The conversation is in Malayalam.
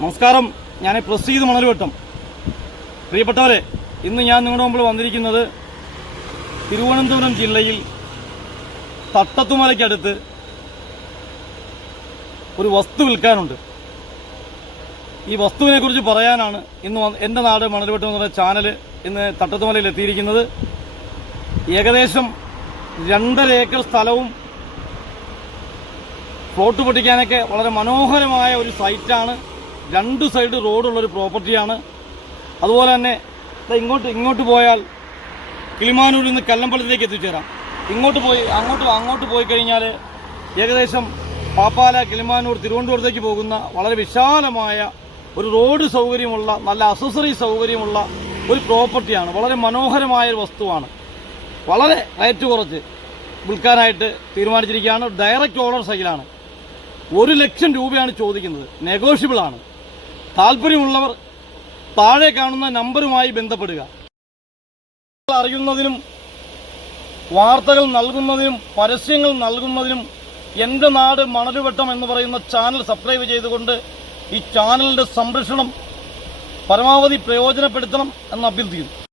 നമസ്കാരം. ഞാൻ പ്രസീദ് മണൽവട്ടം. പ്രിയപ്പെട്ടവരെ, ഇന്ന് ഞാൻ നിങ്ങളുടെ മുമ്പിൽ വന്നിരിക്കുന്നത് തിരുവനന്തപുരം ജില്ലയിൽ തട്ടത്തുമലയ്ക്കടുത്ത് ഒരു വസ്തു വിൽക്കാനുണ്ട്. ഈ വസ്തുവിനെ കുറിച്ച് പറയാനാണ് ഇന്ന് എൻ്റെ നാട് മണൽവട്ടം എന്ന് പറയുന്ന ചാനൽ ഇന്ന് തട്ടത്തുമലയിൽ എത്തിയിരിക്കുന്നത്. ഏകദേശം 2.5 ഏക്കർ സ്ഥലവും പ്ലോട്ട് പൊട്ടിക്കാനൊക്കെ വളരെ മനോഹരമായ ഒരു സൈറ്റാണ്. 2 സൈഡ് റോഡുള്ളൊരു പ്രോപ്പർട്ടിയാണ്. അതുപോലെ തന്നെ ഇങ്ങോട്ട് പോയാൽ കിളിമാനൂരിൽ നിന്ന് കല്ലമ്പലത്തിലേക്ക് എത്തിച്ചേരാം. അങ്ങോട്ട് പോയി കഴിഞ്ഞാൽ ഏകദേശം പാപ്പാല, കിളിമാനൂർ, തിരുവനന്തപുരത്തേക്ക് പോകുന്ന വളരെ വിശാലമായ ഒരു റോഡ് സൗകര്യമുള്ള, നല്ല അക്സസറി സൗകര്യമുള്ള ഒരു പ്രോപ്പർട്ടിയാണ്. വളരെ മനോഹരമായ ഒരു വസ്തുവാണ്. വളരെ റേറ്റ് കുറച്ച് വിൽക്കാനായിട്ട് തീരുമാനിച്ചിരിക്കുകയാണ്. Direct order സൈലാണ്. 1 ലക്ഷം രൂപയാണ് ചോദിക്കുന്നത്. നെഗോഷ്യബിൾ ആണ്. താല്പര്യമുള്ളവർ താഴെ കാണുന്ന നമ്പറുമായി ബന്ധപ്പെടുക. അറിയുന്നതിനും വാർത്തകൾ നൽകുന്നതിനും പരസ്യങ്ങൾ നൽകുന്നതിനും എൻ്റെ നാട് മണൽവട്ടം എന്ന് പറയുന്ന ചാനൽ സബ്സ്ക്രൈബ് ചെയ്തുകൊണ്ട് ഈ ചാനലിൻ്റെ സംരക്ഷണം പരമാവധി പ്രയോജനപ്പെടുത്തണം എന്ന് അഭ്യർത്ഥിക്കുന്നു.